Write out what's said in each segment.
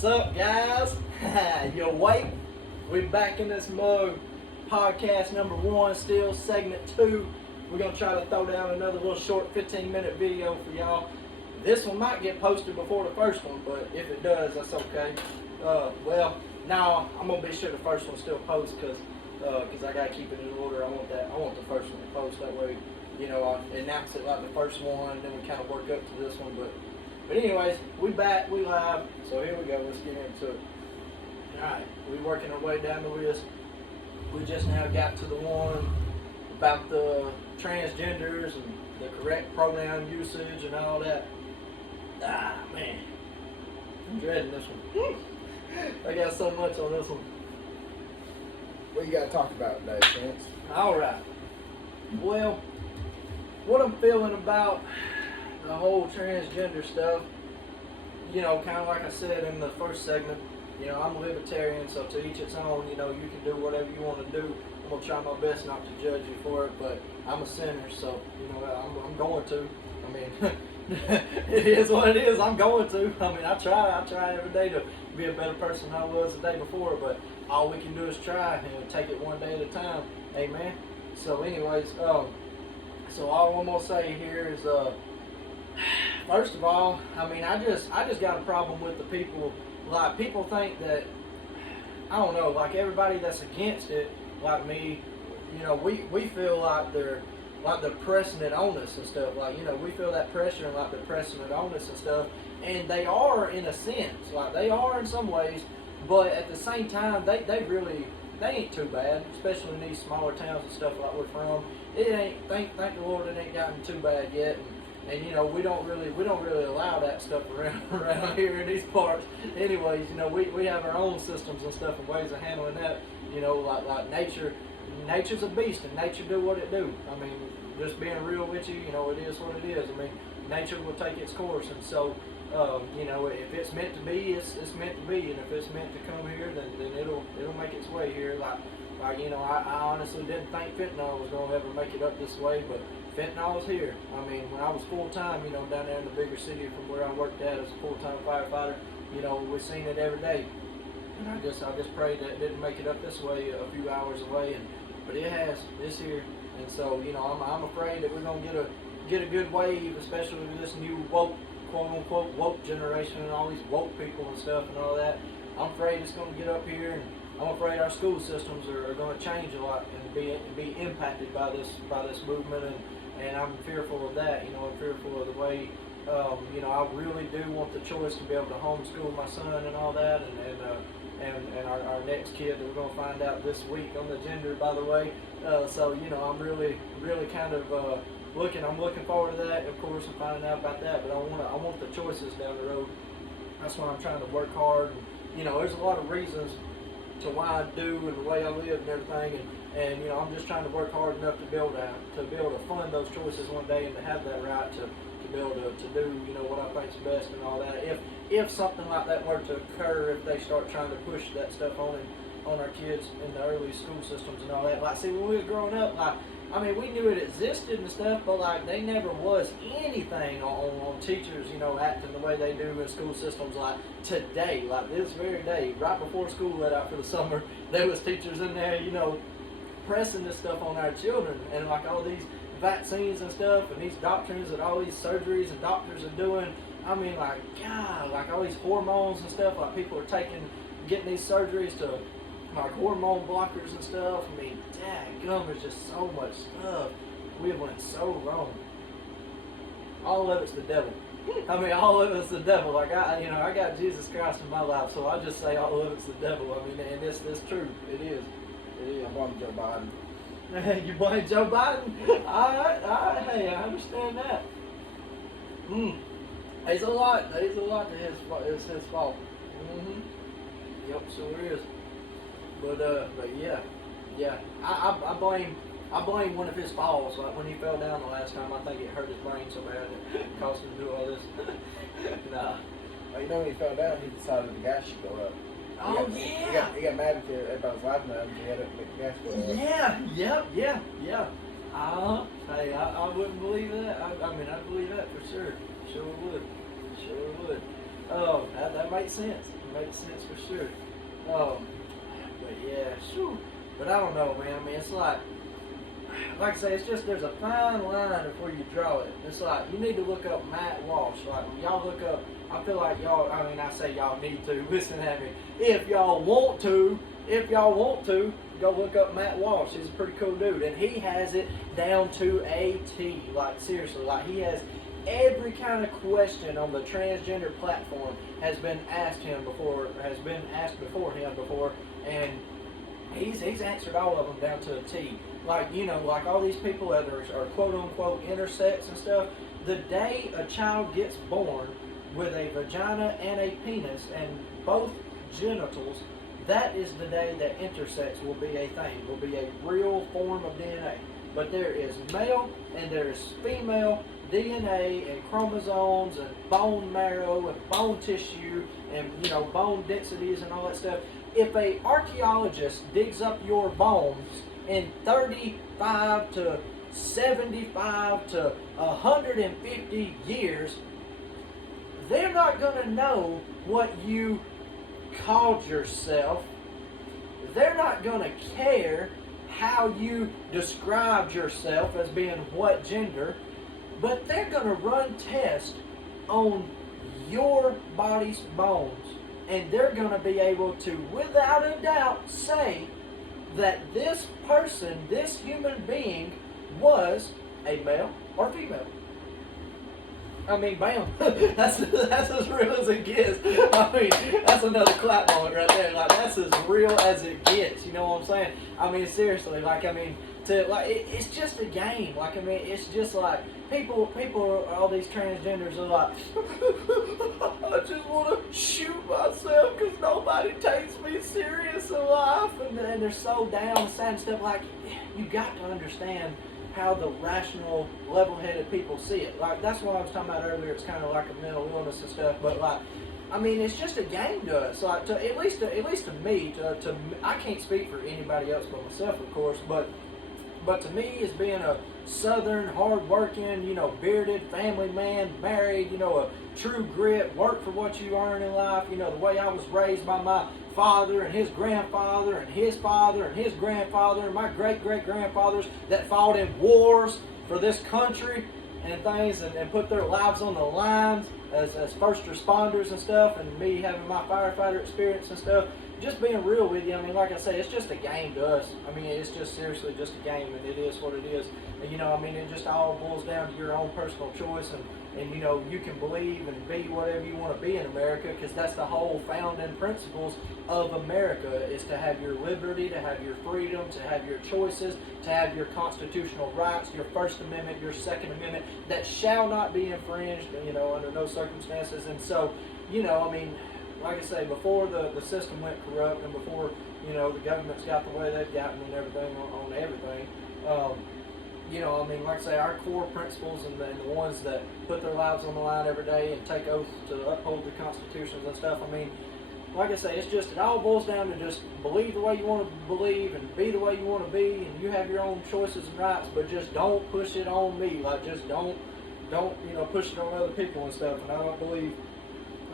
What's up, guys? You awake? We're back in this mode. Podcast number 1, still segment 2. We're going to try to throw down another little short 15-minute video for y'all. This one might get posted before the first one, but if it does, that's okay. Well, now I'm going to be sure the first one still posts because I got to keep it in order. I want the first one to post. That way, I announce it like the first one, then we kind of work up to this one. But anyways, we back, we live, so here we go, let's get into it. Alright, we're working our way down the list. We just now got to the one about the transgenders and the correct pronoun usage and all that. Ah, man, I'm dreading this one. I got so much on this one. What you got to talk about today, Chance? Alright, well, what I'm feeling about the whole transgender stuff, kind of like I said in the first segment, I'm a libertarian, so to each its own, you can do whatever you want to do. I'm going to try my best not to judge you for it, but I'm a sinner, so, I'm going to. I mean, it is what it is, I'm going to. I mean, I try every day to be a better person than I was the day before, but all we can do is try and take it one day at a time. Amen. So anyways, so all I'm going to say here is, first of all, I mean, I just got a problem with the people. Like, people think that, I don't know, like everybody that's against it, like me, we feel like they're pressing it on us and stuff. Like, we feel that pressure and like they're pressing it on us and stuff. And they are in a sense, like they are in some ways, but at the same time, they ain't too bad, especially in these smaller towns and stuff like we're from. It ain't, thank the Lord, it ain't gotten too bad yet. And we don't really allow that stuff around here in these parts. Anyways, we have our own systems and stuff and ways of handling that. Like nature's a beast, and nature do what it do. I mean, just being real with you, it is what it is. I mean, nature will take its course, and so if it's meant to be, it's meant to be, and if it's meant to come here, then it'll make its way here. Like I honestly didn't think fentanyl was gonna ever make it up this way, but fentanyl's here. I mean, when I was full-time, down there in the bigger city from where I worked at as a full-time firefighter, we're seeing it every day. And I just prayed that it didn't make it up this way a few hours away, but it has. It's here. And so, I'm afraid that we're going to get a good wave, especially with this new woke, quote-unquote, woke generation and all these woke people and stuff and all that. I'm afraid it's going to get up here, and I'm afraid our school systems are going to change a lot and be impacted by this movement, and I'm fearful of that. I'm fearful of the way, I really do want the choice to be able to homeschool my son and all that, and our next kid that we're going to find out this week on the gender, by the way. So, I'm really kind of I'm looking forward to that, of course, and finding out about that, but I want the choices down the road. That's why I'm trying to work hard. And, there's a lot of reasons to why I do and the way I live and everything, and I'm just trying to work hard enough to be able to fund those choices one day and to have that right to be able to do what I think's best and all that. If something like that were to occur, if they start trying to push that stuff on our kids in the early school systems and all that. Like, see, when we was growing up, we knew it existed and stuff, but they never was anything on teachers, acting the way they do in school systems like today, like this very day, right before school let out for the summer, there was teachers in there, pressing this stuff on our children, and like all these vaccines and stuff, and these doctrines and all these surgeries and doctors are doing. I mean, God, all these hormones and stuff, people are getting these surgeries to hormone blockers and stuff. I mean, dadgum, there's just so much stuff. We went so wrong. All of it's the devil. I mean, all of it's the devil. I got Jesus Christ in my life, so I just say all of it's the devil. I mean, and it's true. It is. I blame Joe Biden. You blame Joe Biden? All right. Hey, I understand that. There's a lot that it's his fault. Yep, sure is. But yeah. I blame one of his falls. Like when he fell down the last time, I think it hurt his brain so bad that it caused him to do all this. Nah. When he fell down, he decided the gas should go up. He got mad at everybody was laughing at him. He had to make the gas go up. Yeah. Hey, I wouldn't believe that. I mean, I'd believe that for sure. Sure would. Oh, that makes sense. Makes sense for sure. But yeah, shoo. But I don't know, man. I mean, it's like I say, it's just there's a fine line before you draw it. It's like you need to look up Matt Walsh. Like when y'all look up, I feel like y'all. I mean, I say y'all need to listen at me. If y'all want to, go look up Matt Walsh. He's a pretty cool dude, and he has it down to a T. Like seriously, like he has every kind of question on the transgender platform has been asked him before, and he's answered all of them down to a T. Like, you know, like all these people that are quote unquote intersex and stuff, the day a child gets born with a vagina and a penis and both genitals, that is the day that intersex will be a thing, will be a real form of DNA. But there is male and there is female DNA and chromosomes and bone marrow and bone tissue and, you know, bone densities and all that stuff. If a archaeologist digs up your bones in 35 to 75 to 150 years, they're not going to know what you called yourself. They're not going to care how you described yourself as being what gender, but they're going to run tests on your body's bones, and they're going to be able to, without a doubt, say that this person, this human being, was a male or female. I mean, bam. that's as real as it gets. I mean, that's another clap moment right there. Like, that's as real as it gets. You know what I'm saying? I mean, seriously. Like, I mean, it's just a game. Like, I mean, it's just like people, all these transgenders are like, I just want to shoot myself because nobody takes me serious in life, and they're so down and sad and stuff. Like, you got to understand how the rational, level-headed people see it. Like, that's what I was talking about earlier. It's kind of like a mental illness and stuff, but like, I mean, it's just a game to us. Like, at least to me, I can't speak for anybody else but myself, of course, but to me, as being a Southern, hard-working, you know, bearded family man, married, you know, a true grit, work for what you earn in life, you know, the way I was raised by my father and his grandfather and his father and his grandfather and my great-great-grandfathers that fought in wars for this country and things and put their lives on the lines as first responders and stuff, and me having my firefighter experience and stuff. Just being real with you, I mean, like I say, it's just a game to us. I mean, it's just seriously just a game, and it is what it is. And, you know, I mean, it just all boils down to your own personal choice, and you know, you can believe and be whatever you want to be in America, because that's the whole founding principles of America, is to have your liberty, to have your freedom, to have your choices, to have your constitutional rights, your First Amendment, your Second Amendment, that shall not be infringed, you know, under no circumstances. And so, you know, I mean, like I say, before the system went corrupt and before, you know, the government's got the way they've gotten and everything on everything, you know, I mean, like I say, our core principles and the ones that put their lives on the line every day and take oaths to uphold the constitutions and stuff, I mean, like I say, it's just, it all boils down to just believe the way you want to believe and be the way you want to be, and you have your own choices and rights, but just don't push it on me. Like, just don't, you know, push it on other people and stuff. And I don't believe,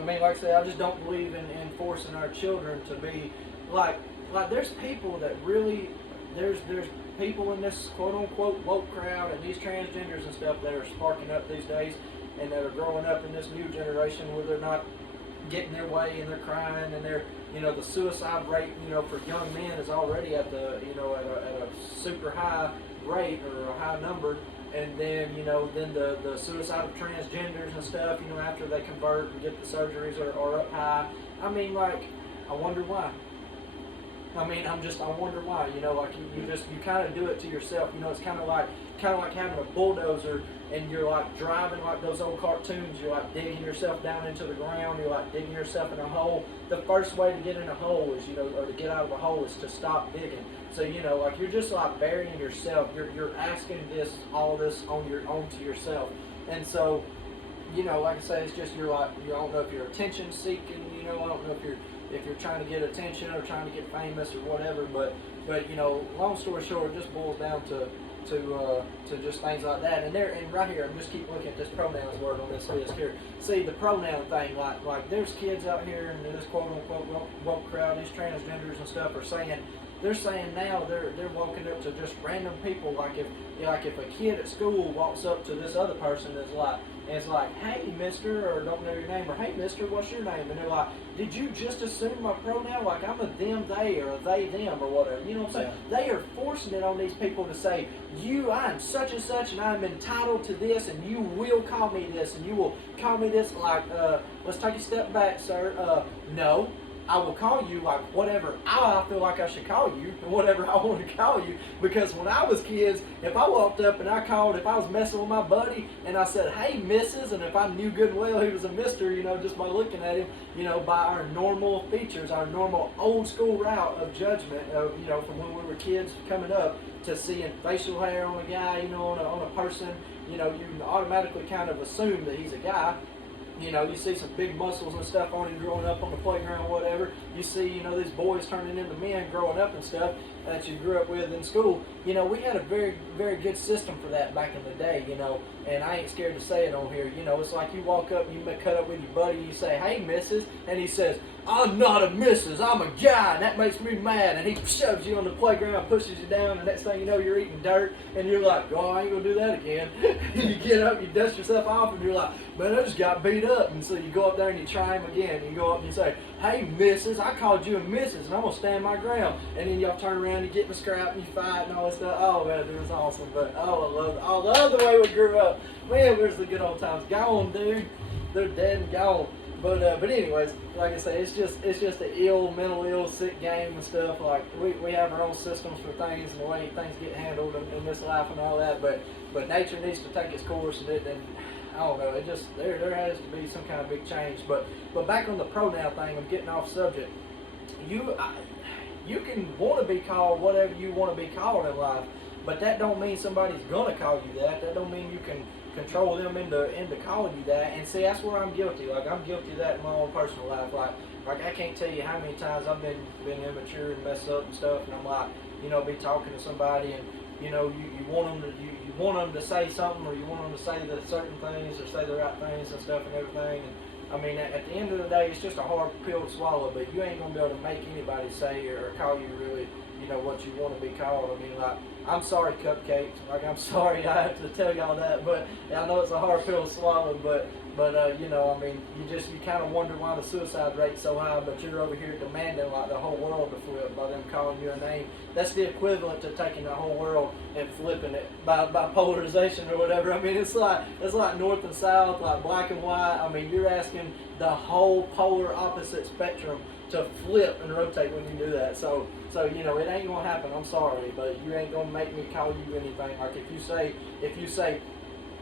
I mean, like I say, I just don't believe in forcing our children to be like there's people that really, there's people in this quote-unquote woke crowd and these transgenders and stuff that are sparking up these days and that are growing up in this new generation where they're not getting their way and they're crying and they're, you know, the suicide rate, you know, for young men is already at the, you know, at a super high rate or a high number. And then, you know, then the suicide of transgenders and stuff, you know, after they convert and get the surgeries are up high. I mean, like, I wonder why. I mean, I wonder why, you know, like you kind of do it to yourself, you know, it's kind of like having a bulldozer and you're like driving like those old cartoons, you're like digging yourself down into the ground, you're like digging yourself in a hole. The first way to get in a hole is, you know, or to get out of a hole is to stop digging. So, you know, like you're just like burying yourself, you're asking all this onto yourself. And so, you know, like I say, it's just, you're like, you don't know if you're attention seeking, you know, I don't know if you're trying to get attention or trying to get famous or whatever, but you know, long story short, it just boils down to to just things like that. And right here, I'm just keep looking at this pronouns word on this list here. See the pronoun thing, like there's kids out here in this quote unquote woke crowd, these transgenders and stuff are saying. They're saying now they're walking up to just random people, like if a kid at school walks up to this other person that's like, and it's like, hey, mister, or don't know your name, or hey, mister, what's your name? And they're like, did you just assume my pronoun? Like, I'm a them, they, or a they, them, or whatever. You know what I'm saying? Yeah. They are forcing it on these people to say, I am such and such, and I'm entitled to this, and you will call me this, and you will call me this. Like, let's take a step back, sir. No. I will call you like whatever I feel like I should call you, and whatever I want to call you. Because when I was kids, if I walked up and I called, if I was messing with my buddy and I said, hey, missus, and if I knew good and well he was a mister, just by looking at him, by our normal features, our normal old school route of judgment, from when we were kids coming up to seeing facial hair on a guy, on a person, you automatically kind of assume that he's a guy. You see some big muscles and stuff on him growing up on the playground or whatever. You see, these boys turning into men growing up and stuff that you grew up with in school. We had a very, very good system for that back in the day, and I ain't scared to say it on here. It's like you walk up, you cut up with your buddy, you say, hey, missus, and he says, I'm not a missus, I'm a guy, and that makes me mad, and he shoves you on the playground, pushes you down, and next thing you know, you're eating dirt, and you're like, oh, I ain't gonna do that again. You get up, you dust yourself off, and you're like, man, I just got beat up, and so you go up there and you try him again, and you go up and you say, hey, missus, I called you a missus, and I'm gonna stand my ground, and then y'all turn around and get in the scrap, and you fight, and all this stuff. Oh, man, it was awesome, but I love the way we grew up. Man, where's the good old times? Gone, dude. They're dead and gone. But anyways, like I say, it's just an mental ill, sick game and stuff. Like we have our own systems for things and the way things get handled in this life and all that. But nature needs to take its course, and I don't know. It just there has to be some kind of big change. But back on the pronoun thing, I'm getting off subject. You can want to be called whatever you want to be called in life, but that don't mean somebody's gonna call you that. That don't mean you can control them into calling you that. And see, that's where I'm guilty. Like I'm guilty of that in my own personal life. Like I can't tell you how many times I've been immature and messed up and stuff, and I'm like, be talking to somebody, and you want them to say something, or you want them to say the certain things or say the right things and stuff and everything. And I mean, at the end of the day, it's just a hard pill to swallow. But you ain't gonna be able to make anybody say or call you really, what you want to be called. I mean, like, I'm sorry, cupcakes. Like, I'm sorry I have to tell y'all that, but I know it's a hard pill to swallow. But I mean, you kind of wonder why the suicide rate's so high, but you're over here demanding like the whole world to flip by them calling you a name. That's the equivalent to taking the whole world and flipping it by polarization or whatever. I mean, it's like north and south, like black and white. I mean, you're asking the whole polar opposite spectrum to flip and rotate when you do that. So it ain't gonna happen. I'm sorry, but you ain't gonna make me call you anything. Like if you say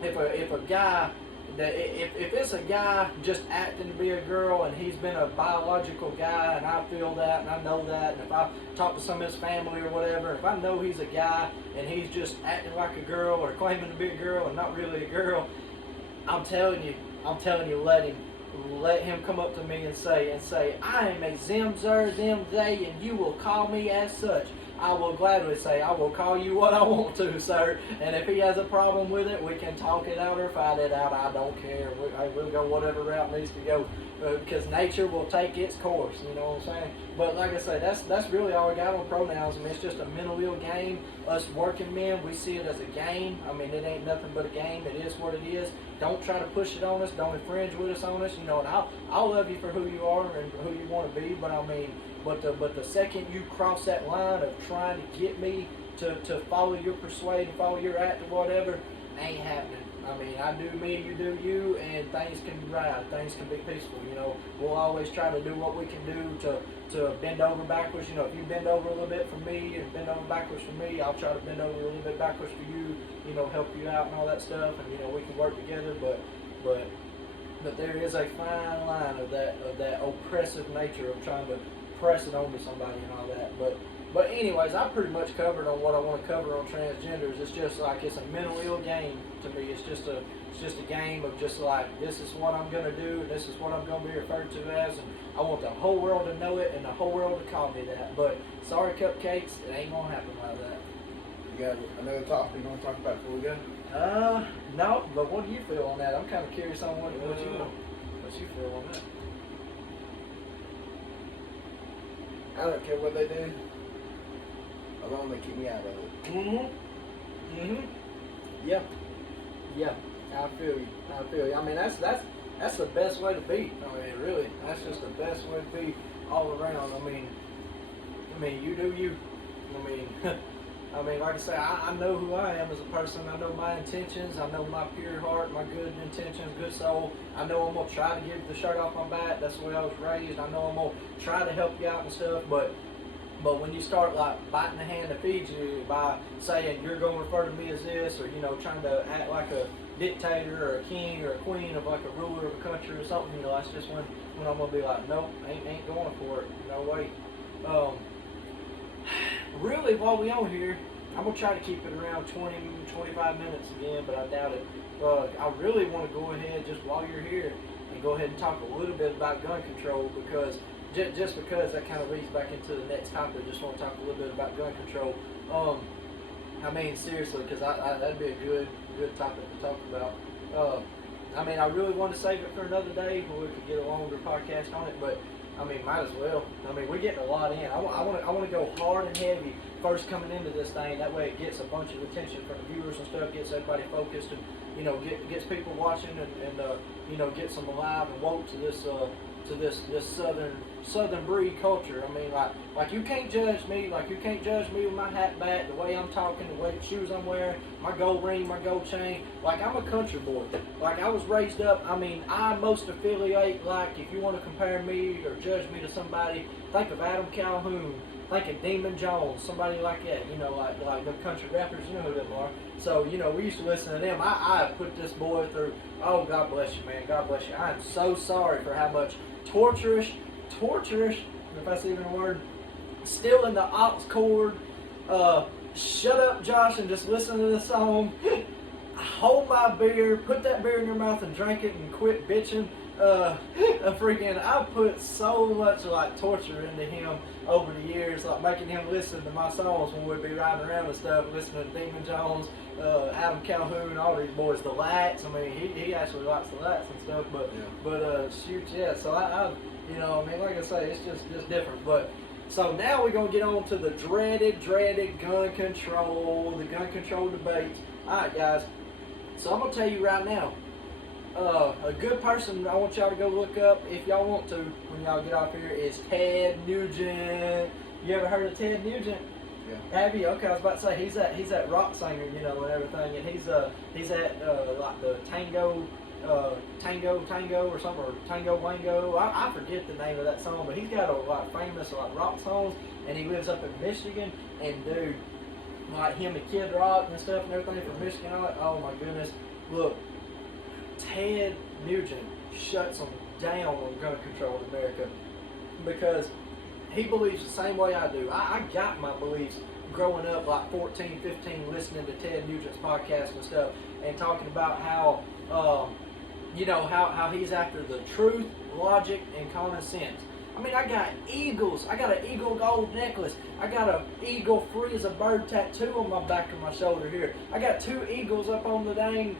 if a guy that if it's a guy just acting to be a girl and he's been a biological guy and I feel that and I know that, and if I talk to some of his family or whatever, if I know he's a guy and he's just acting like a girl or claiming to be a girl and not really a girl, I'm telling you, let him come up to me and say, I am a them, they, and you will call me as such. I will gladly say, I will call you what I want to, sir. And if he has a problem with it, we can talk it out or fight it out. I don't care. We'll go whatever route needs to go, because nature will take its course. You know what I'm saying? But like I say, that's really all we got on pronouns. I mean, it's just a mental ill game. Us working men, we see it as a game. I mean, it ain't nothing but a game. It is what it is. Don't try to push it on us. Don't infringe with us on us. And I'll love you for who you are and who you want to be. But I mean, but the second you cross that line of trying to get me to follow your persuade and follow your act or whatever, ain't happening. I mean, I do me, you do you, and things can ride. Things can be peaceful. We'll always try to do what we can do to bend over backwards. If you bend over a little bit for me and bend over backwards for me, I'll try to bend over a little bit backwards for you. Help you out and all that stuff, and we can work together. But there is a fine line of that oppressive nature of trying to press it on to somebody and all that. But anyways, I pretty much covered on what I want to cover on transgenders. It's just like it's a mental ill game to me. It's just a game of just like, this is what I'm gonna do, and this is what I'm gonna be referred to as, and I want the whole world to know it and the whole world to call me that. But sorry, cupcakes, it ain't gonna happen like that. You got another topic you want to talk about before we go? No, but what do you feel on that? I'm kind of curious on what you feel on that. I don't care what they do, as long as they keep me out of it. Yeah. I feel you. I mean, that's the best way to be. I mean, really, that's just the best way to be all around. I mean, you do you. I mean, like I say, I know who I am as a person. I know my intentions. I know my pure heart, my good intentions, good soul. I know I'm gonna try to get the shirt off my back. That's the way I was raised. I know I'm gonna try to help you out and stuff. But when you start like biting the hand that feeds you by saying you're gonna refer to me as this, or trying to act like a dictator or a king or a queen of like a ruler of a country or something, that's just when I'm gonna be like, nope, ain't going for it. No way. Really, while we on here, I'm going to try to keep it around 20, 25 minutes again, but I doubt it. I really want to go ahead, just while you're here, and go ahead and talk a little bit about gun control, because just because that kind of leads back into the next topic. I just want to talk a little bit about gun control. I mean, seriously, because that'd be a good topic to talk about. I mean, I really want to save it for another day where we could get a longer podcast on it, but I mean, might as well. I mean, we're getting a lot in. I want to go hard and heavy first coming into this thing. That way, it gets a bunch of attention from the viewers and stuff. Gets everybody focused, and gets people watching, and gets them alive and woke to this southern breed culture. I mean, like you can't judge me. Like you can't judge me with my hat back, the way I'm talking, the way the shoes I'm wearing, my gold ring, my gold chain. Like I'm a country boy. Like I was raised up. I mean, I most affiliate. Like if you want to compare me or judge me to somebody, think of Adam Calhoun. Think of Demon Jones, somebody like that. Like the country rappers. You know who them are. So we used to listen to them. I put this boy through. Oh, God bless you, man. God bless you. I am so sorry for how much torturous, if that's even a word, stealing the aux cord, shut up Josh and just listen to the song, hold my beer, put that beer in your mouth and drink it and quit bitching, I put so much like torture into him over the years, like making him listen to my songs when we'd be riding around and stuff, listening to Demon Jones, Adam Calhoun, all these boys, the Lats. I mean, he actually likes the Lats and stuff, but shoot, yeah. So I like I say, it's just different. But so now we're gonna get on to the dreaded gun control, the gun control debates. All right, guys. So I'm gonna tell you right now. A good person I want y'all to go look up, if y'all want to, when y'all get off here, is Ted Nugent. You ever heard of Ted Nugent? Yeah. Have you? Okay, I was about to say he's that rock singer, and everything, and he's at like the Tango or something, or Tango Wango. I forget the name of that song, but he's got a lot of famous like rock songs, and he lives up in Michigan. And dude, like him and Kid Rock and stuff and everything from Michigan. Oh my goodness, look. Ted Nugent shuts them down on gun control in America because he believes the same way I do. I got my beliefs growing up like 14, 15, listening to Ted Nugent's podcast and stuff, and talking about how, how he's after the truth, logic, and common sense. I mean, I got eagles. I got an eagle gold necklace. I got an eagle free as a bird tattoo on my back of my shoulder here. I got 2 eagles up on the dang,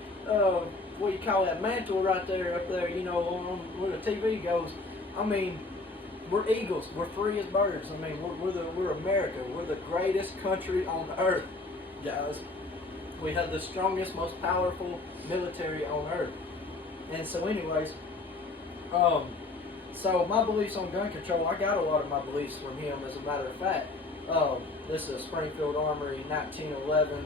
what do you call that, mantle right there, up there, on where the TV goes. I mean, we're eagles. We're free as birds. I mean, we're America. We're the greatest country on earth, guys. We have the strongest, most powerful military on earth. And so anyways, so my beliefs on gun control, I got a lot of my beliefs from him, as a matter of fact. This is a Springfield Armory 1911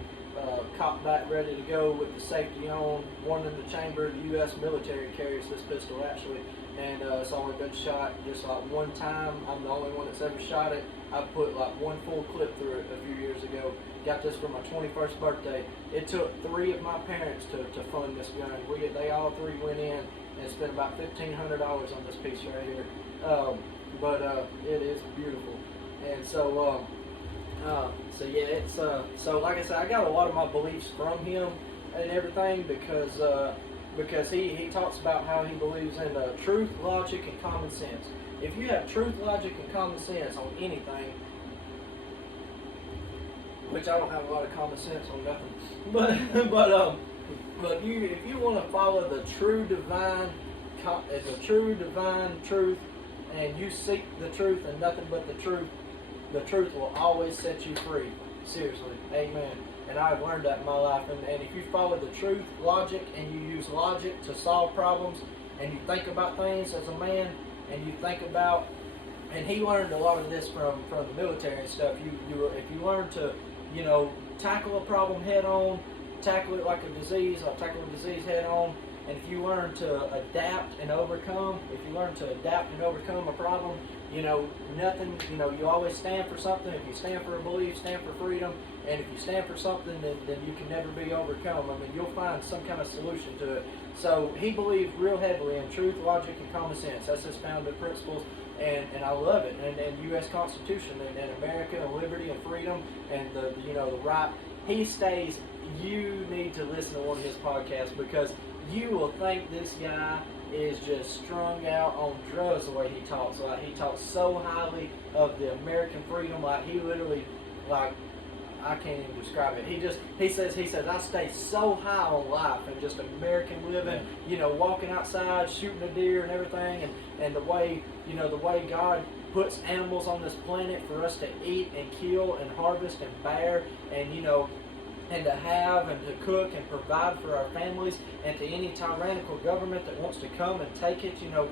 cop back ready to go with the safety on, one in the chamber. The U.S. military carries this pistol actually, and it's only been shot just like one time. I'm the only one that's ever shot it. I put like one full clip through it a few years ago. Got this for my 21st birthday. It took 3 of my parents to fund this gun. They all 3 went in and spent about $1,500 on this piece right here. But it is beautiful. And so yeah, it's so like I said, I got a lot of my beliefs from him and everything because he talks about how he believes in truth, logic, and common sense. If you have truth, logic, and common sense on anything, which I don't have a lot of common sense on nothing. But if you want to follow the true divine truth, and you seek the truth and nothing but the truth will always set you free. Seriously, amen. And I've learned that in my life. And if you follow the truth, logic, and you use logic to solve problems, and you think about things as a man, and you think about, and he learned a lot of this from the military and stuff. If you learn to, tackle a problem head on, tackle it like a disease, or tackle a disease head on, and if you learn to adapt and overcome, a problem, nothing, you always stand for something. If you stand for a belief, stand for freedom, and if you stand for something, then you can never be overcome. I mean, you'll find some kind of solution to it. So he believed real heavily in truth, logic, and common sense. That's his founding principles, and I love it. And U.S. Constitution, and America, and liberty, and freedom, and the right. He stays. You need to listen to one of his podcasts, because you will think this guy is just strung out on drugs the way he talks. Like, he talks so highly of the American freedom, like he literally, like, I can't even describe it. He says I stay so high on life and just American living, walking outside, shooting a deer and everything, and the way God puts animals on this planet for us to eat and kill and harvest and bear, and to have and to cook and provide for our families, and to any tyrannical government that wants to come and take it, can I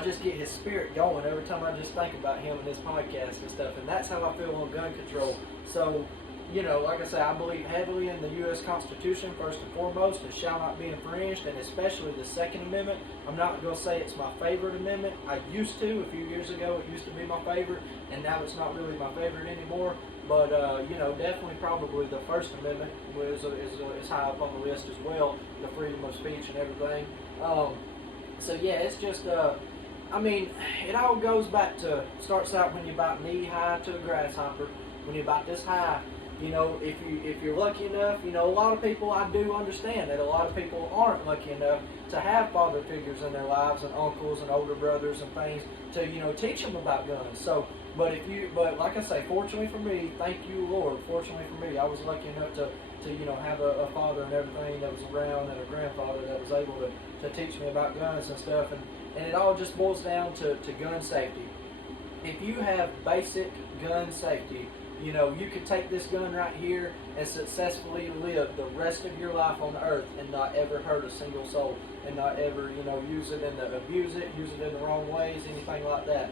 just get his spirit going every time I just think about him and his podcast and stuff. And that's how I feel on gun control. So, like I say, I believe heavily in the U.S. Constitution, first and foremost. It shall not be infringed, and especially the Second Amendment. I'm not going to say it's my favorite amendment. I used to. A few years ago, it used to be my favorite, and now it's not really my favorite anymore. But, definitely probably the First Amendment is high up on the list as well, the freedom of speech and everything. So, yeah, it's just, it all goes back to, starts out when you're about knee high to a grasshopper, when you're about this high. If you're lucky enough, a lot of people, I do understand that a lot of people aren't lucky enough to have father figures in their lives, and uncles and older brothers and things to, teach them about guns. So, but like I say, fortunately for me, thank you, Lord, fortunately for me, I was lucky enough to have a father and everything that was around, and a grandfather that was able to teach me about guns and stuff, and it all just boils down to gun safety. If you have basic gun safety, you could take this gun right here and successfully live the rest of your life on earth and not ever hurt a single soul, and not ever, use it use it in the wrong ways, anything like that.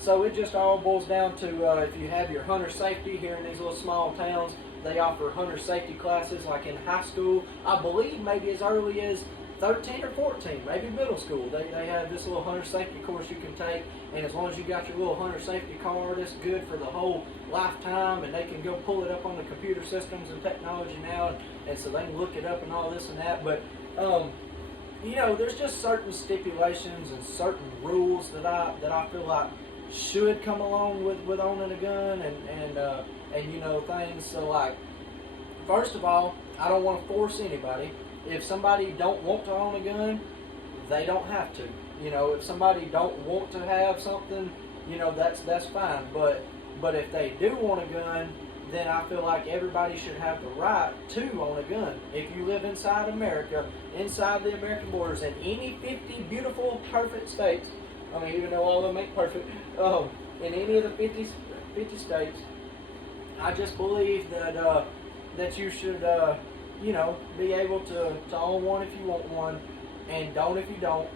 So it just all boils down to if you have your hunter safety here in these little small towns, they offer hunter safety classes like in high school. I believe maybe as early as 13 or 14, maybe middle school. They have this little hunter safety course you can take, and as long as you got your little hunter safety card, it's good for the whole lifetime, and they can go pull it up on the computer systems and technology now, and so they can look it up and all this and that. But there's just certain stipulations and certain rules that I feel like should come along with owning a gun, and things. So, like, first of all, I don't want to force anybody. If somebody don't want to own a gun, they don't have to. If somebody don't want to have something, that's fine. But if they do want a gun, then I feel like everybody should have the right to own a gun. If you live inside America, inside the American borders, in any 50 beautiful, perfect states, even though all of them ain't perfect, in any of the 50 states, I just believe that you should, be able to own one if you want one, and don't if you don't.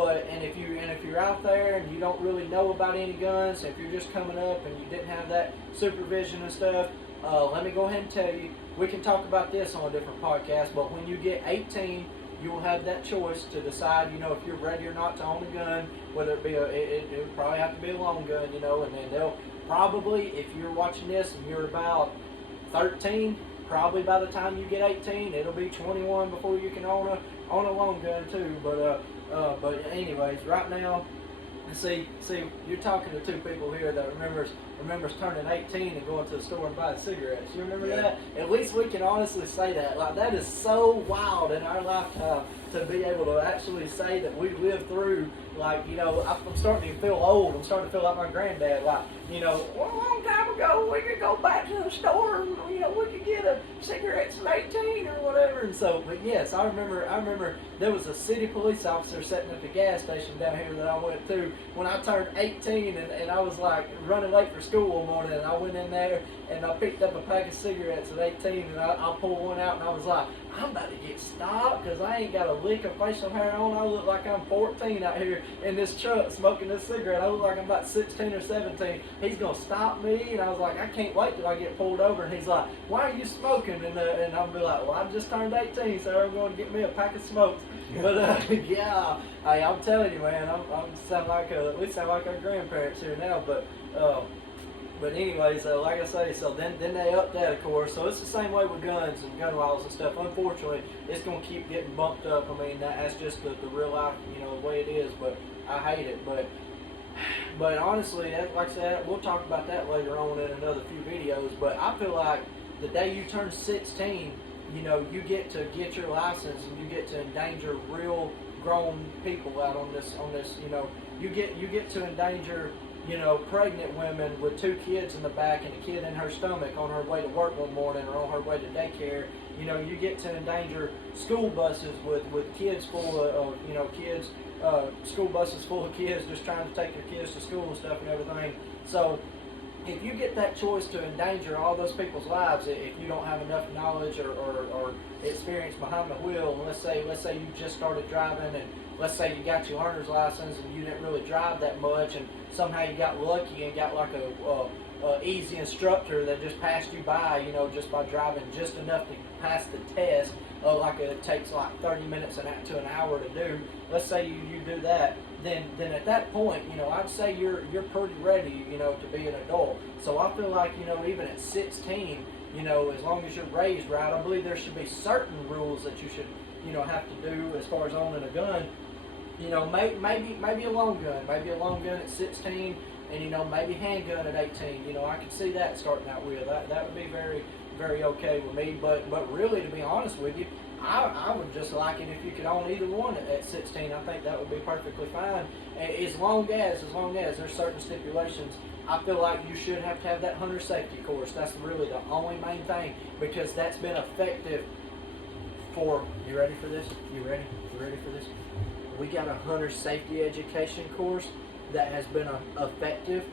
If you're out there and you don't really know about any guns, if you're just coming up and you didn't have that supervision and stuff, let me go ahead and tell you, we can talk about this on a different podcast, but when you get 18, you will have that choice to decide, if you're ready or not to own a gun, whether it be it would probably have to be a long gun, and then they'll probably, if you're watching this and you're about 13, probably by the time you get 18, it'll be 21 before you can own a long gun too. But anyways, right now, see, you're talking to two people here that remembers turning 18 and going to the store and buying cigarettes. You remember that? At least we can honestly say that. Like, that is so wild in our lifetime to be able to actually say that we lived through, like, you know, I'm starting to feel old. I'm starting to feel like my granddad. Like, you know, a long time ago, we could go back to the store and, you know, we could get a cigarettes at 18 or whatever. And so, but yes, I remember there was a city police officer sitting at the gas station down here that I went to when I turned 18, and I was like running late for school one morning, and I went in there and I picked up a pack of cigarettes at 18, and I pulled one out, and I was like, I'm about to get stopped because I ain't got a lick of facial hair on. I look like I'm 14 out here in this truck smoking this cigarette. I look like I'm about 16 or 17. He's going to stop me. And I was like, I can't wait till I get pulled over. And he's like, why are you smoking? And I'll be like, well, I just turned 18, so I'm going to get me a pack of smokes. But yeah, I'm telling you, man, we sound like our grandparents here now. But anyways, like I say, so then they up that, of course. So it's the same way with guns and gun laws and stuff. Unfortunately, it's going to keep getting bumped up. I mean, that's just the real life, you know, the way it is. But I hate it. But honestly, like I said, we'll talk about that later on in another few videos. But I feel like the day you turn 16, you know, you get to get your license and you get to endanger real grown people out on this. You know, you get to endanger, you know, pregnant women with 2 kids in the back and a kid in her stomach on her way to work one morning or on her way to daycare. You know, you get to endanger school buses with kids full of you know, kids, school buses full of kids just trying to take their kids to school and stuff and everything. So if you get that choice to endanger all those people's lives, if you don't have enough knowledge or experience behind the wheel, and let's say you just started driving, and let's say you got your learner's license and you didn't really drive that much, and somehow you got lucky and got like a easy instructor that just passed you by, you know, just by driving just enough to pass the test, like it takes like 30 minutes to an hour to do. Let's say you do that, then at that point, you know, I'd say you're pretty ready, you know, to be an adult. So I feel like, you know, even at 16, you know, as long as you're raised right, I believe there should be certain rules that you should, you know, have to do as far as owning a gun. You know, maybe a long gun at 16, and, you know, maybe handgun at 18. You know, I could see that starting out with. That would be very, very okay with me. But really, to be honest with you, I would just like it if you could own either one at 16. I think that would be perfectly fine. As long as there's certain stipulations. I feel like you should have to have that hunter safety course. That's really the only main thing, because that's been effective for, you ready for this? You ready for this? We got a hunter safety education course that has been effective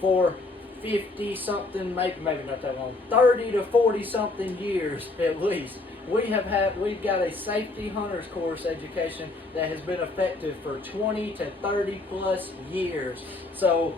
for 50 something, maybe not that long, 30 to 40 something years at least. We've got a safety hunters course education that has been effective for 20 to 30 plus years. So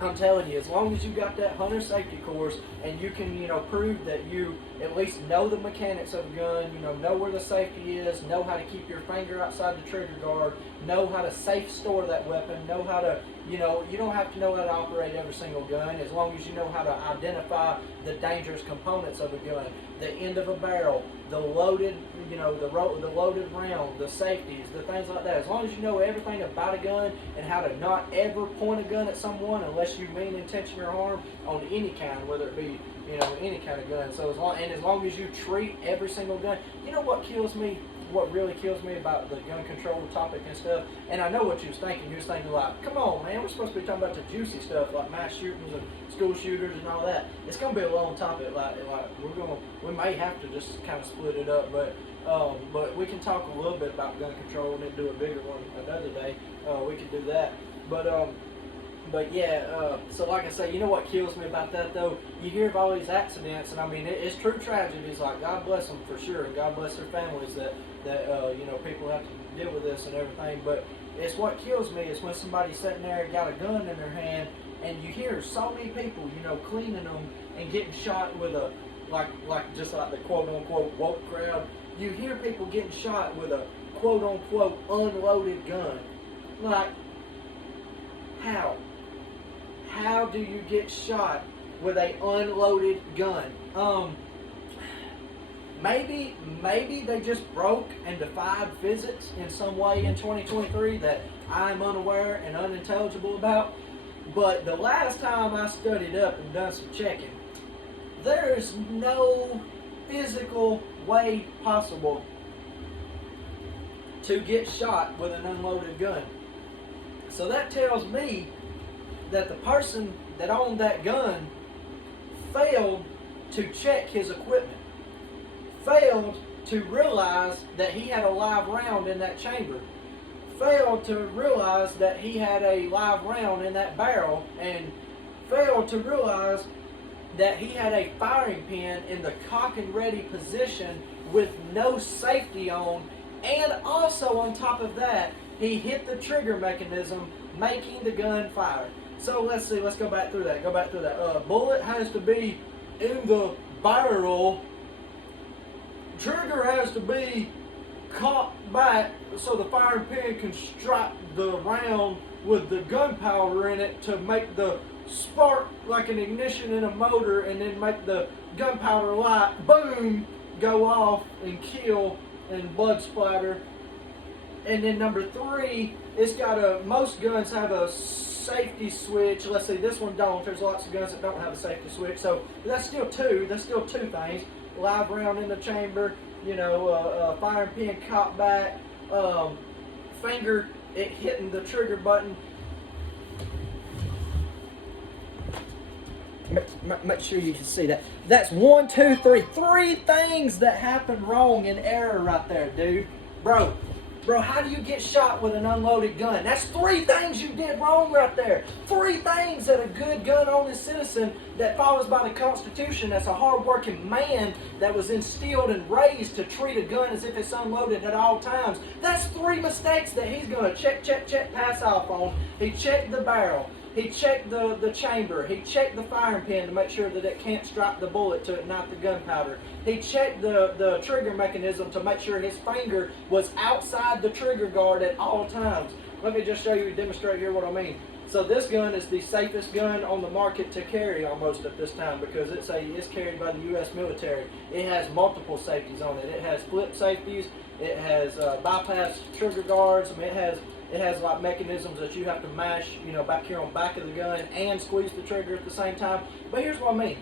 I'm telling you, as long as you got that hunter safety course and you can, you know, prove that you at least know the mechanics of a gun, you know where the safety is, know how to keep your finger outside the trigger guard, know how to safe store that weapon, know how to, you know, you don't have to know how to operate every single gun, as long as you know how to identify the dangerous components of a gun, the end of a barrel, the loaded, you know, the loaded round, the safeties, the things like that. As long as you know everything about a gun and how to not ever point a gun at someone unless you mean intention or harm on any kind, whether it be, you know, any kind of gun. So as long as you treat every single gun, you know what kills me? What really kills me about the gun control topic and stuff, and I know what you was thinking. You was thinking like, come on, man, we're supposed to be talking about the juicy stuff like mass shootings and school shooters and all that. It's gonna be a long topic. Like we may have to just kind of split it up, but we can talk a little bit about gun control and then do a bigger one another day. We could do that, but yeah, so like I say, you know what kills me about that though? You hear of all these accidents, and I mean, it's true tragedies. Like, God bless them for sure, and God bless their families that you know, people have to deal with this and everything. But it's what kills me is when somebody's sitting there and got a gun in their hand, and you hear so many people, you know, cleaning them and getting shot with a just like the quote unquote woke crowd. You hear people getting shot with a quote unquote unloaded gun. Like, how? How do you get shot with a unloaded gun? Maybe they just broke and defied physics in some way in 2023 that I'm unaware and unintelligible about. But the last time I studied up and done some checking, there is no physical way possible to get shot with an unloaded gun. So that tells me that the person that owned that gun failed to check his equipment, failed to realize that he had a live round in that chamber, failed to realize that he had a live round in that barrel, and failed to realize that he had a firing pin in the cock and ready position with no safety on, and also on top of that, he hit the trigger mechanism, making the gun fire. So let's see, let's go back through that. Bullet has to be in the barrel. Trigger has to be caught back so the firing pin can strike the round with the gunpowder in it to make the spark like an ignition in a motor, and then make the gunpowder light, boom, go off and kill and blood splatter. And then number 3, it's got most guns have a safety switch. Let's see, this one don't. There's lots of guns that don't have a safety switch. So that's still two things. Live round in the chamber, firing pin caught back, finger it hitting the trigger button. Make sure you can see that. That's 1, 2, 3. 3 things that happen wrong in error right there, dude. Bro, how do you get shot with an unloaded gun? That's 3 things you did wrong right there. 3 things that a good gun-owning citizen that follows by the Constitution, that's a hard-working man that was instilled and raised to treat a gun as if it's unloaded at all times. That's 3 mistakes that he's going to check, pass off on. He checked the barrel. He checked the chamber. He checked the firing pin to make sure that it can't strike the bullet to ignite the gunpowder. He checked the trigger mechanism to make sure his finger was outside the trigger guard at all times. Let me just demonstrate here what I mean. So this gun is the safest gun on the market to carry almost at this time, because it's carried by the U.S. military. It has multiple safeties on it. It has flip safeties. It has bypass trigger guards. I mean, it has like mechanisms that you have to mash, back here on the back of the gun and squeeze the trigger at the same time. But here's what I mean.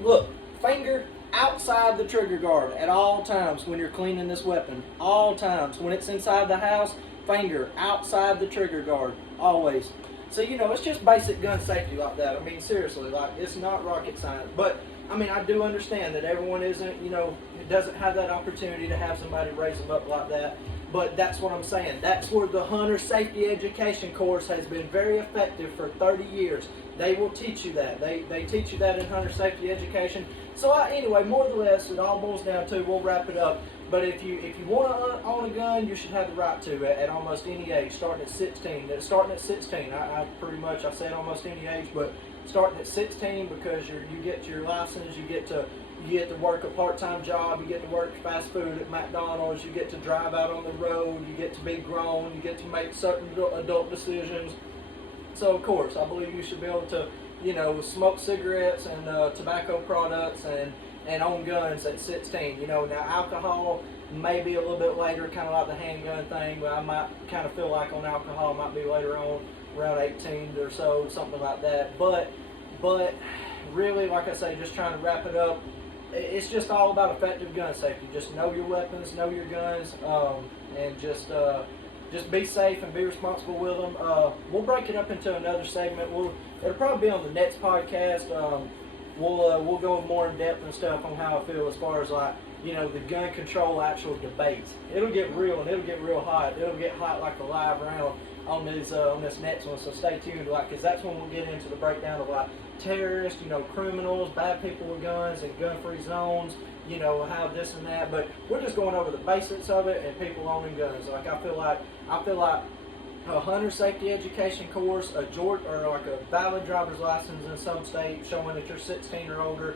Look, finger outside the trigger guard at all times when you're cleaning this weapon. All times. When it's inside the house, finger outside the trigger guard. Always. So, it's just basic gun safety like that. I mean, seriously, like, it's not rocket science. But, I mean, I do understand that everyone isn't, doesn't have that opportunity to have somebody raise them up like that. But that's what I'm saying. That's where the hunter safety education course has been very effective for 30 years. They will teach you that. They teach you that in hunter safety education. So anyway, more or less, it all boils down to, we'll wrap it up. But if you want to own a gun, you should have the right to at almost any age, starting at 16. Starting at 16, I said almost any age, but starting at 16, because you get your license, you get to work a part-time job, you get to work fast food at McDonald's, you get to drive out on the road, you get to be grown, you get to make certain adult decisions. So of course, I believe you should be able to, smoke cigarettes and tobacco products and own guns at 16. Now alcohol may be a little bit later, kind of like the handgun thing, but I might kind of feel like on alcohol might be later on, around 18 or so, something like that. But really, like I say, just trying to wrap it up, it's just all about effective gun safety. Just know your weapons, know your guns, and just be safe and be responsible with them. We'll break it up into another segment. It'll probably be on the next podcast. We'll go more in depth and stuff on how I feel as far as the gun control actual debates. It'll get real, and it'll get real hot. It'll get hot like a live round on this next one. So stay tuned, because that's when we'll get into the breakdown of terrorists, criminals, bad people with guns, and gun-free zones. How this and that. But we're just going over the basics of it and people owning guns. I feel like a hunter safety education course, a valid driver's license in some states, showing that you're 16 or older,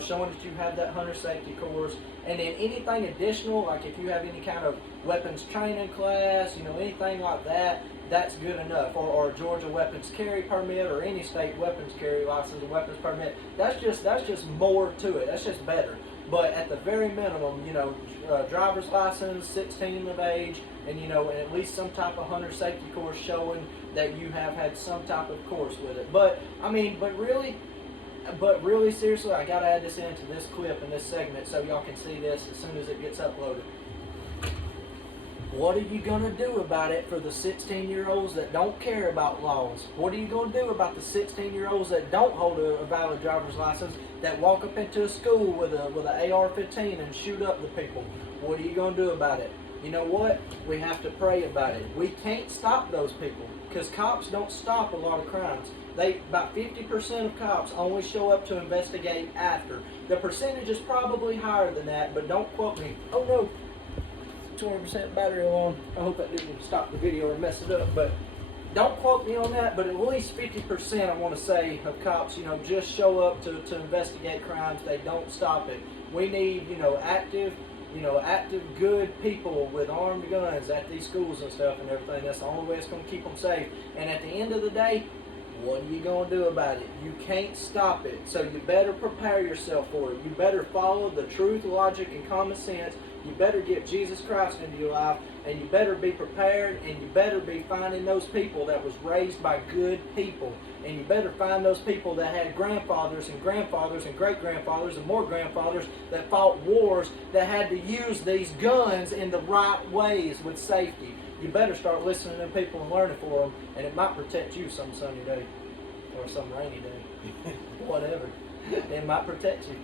showing that you have that hunter safety course, and then anything additional, like if you have any kind of weapons training class, anything like that, that's good enough, or Georgia weapons carry permit, or any state weapons carry license and weapons permit. That's just more to it. That's just better. But at the very minimum, driver's license, 16 of age, and and at least some type of hunter safety course showing that you have had some type of course with it. But really seriously, I gotta add this into this clip and this segment so y'all can see this as soon as it gets uploaded. What are you going to do about it for the 16-year-olds that don't care about laws? What are you going to do about the 16-year-olds that don't hold a valid driver's license, that walk up into a school with an AR-15 and shoot up the people? What are you going to do about it? You know what? We have to pray about it. We can't stop those people because cops don't stop a lot of crimes. About 50% of cops only show up to investigate after. The percentage is probably higher than that, but don't quote me. Oh no, 200% battery on. I hope that didn't stop the video or mess it up, but don't quote me on that, but at least 50% I want to say of cops, just show up to investigate crimes. They don't stop it. We need, active good people with armed guns at these schools and stuff and everything. That's the only way it's going to keep them safe. And at the end of the day, what are you going to do about it? You can't stop it. So you better prepare yourself for it. You better follow the truth, logic, and common sense. You better get Jesus Christ into your life, and you better be prepared, and you better be finding those people that was raised by good people. And you better find those people that had grandfathers and grandfathers and great-grandfathers and more grandfathers that fought wars that had to use these guns in the right ways with safety. You better start listening to people and learning for them, and it might protect you some sunny day or some rainy day. Whatever. It might protect you.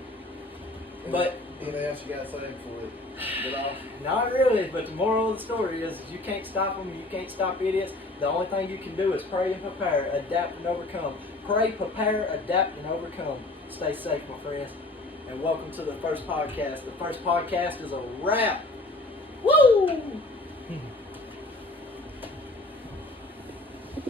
But anything else you got to say before we get off? Not really, but the moral of the story is you can't stop them, you can't stop idiots. The only thing you can do is pray and prepare, adapt and overcome. Pray, prepare, adapt, and overcome. Stay safe, my friends. And welcome to the first podcast. The first podcast is a wrap.